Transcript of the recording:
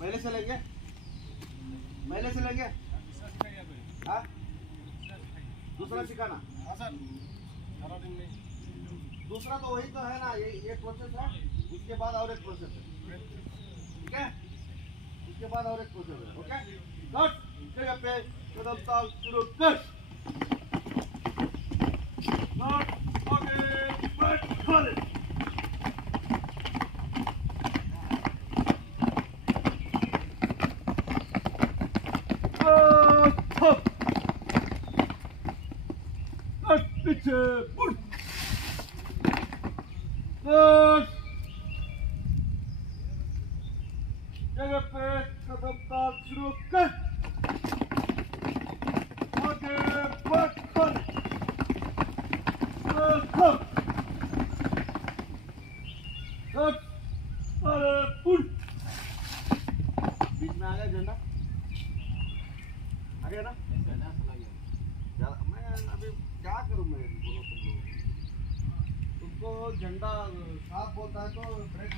पहले से लेंगे, पहले से लेंगे। हाँ दूसरा सिखाना। हाँ सर 18 दिन में। दूसरा तो वही तो है ना, ये प्रोसेस है। उसके बाद और एक प्रोसेस है, ठीक है। उसके बाद और एक प्रोसेस है। ओके कट जगह पे कदम ताल शुरू कर। कट आगे बैठ खड़े। पीछे मुड़। जगह पे कदम ताल शुरू कर। आगे बढ़ कर। अरे पुल बीच में आ गया झंडा, आ गया ना। मैं अभी क्या करूं, मैं बोलो तुम लोग। तुमको झंडा साफ होता है तो ब्रेक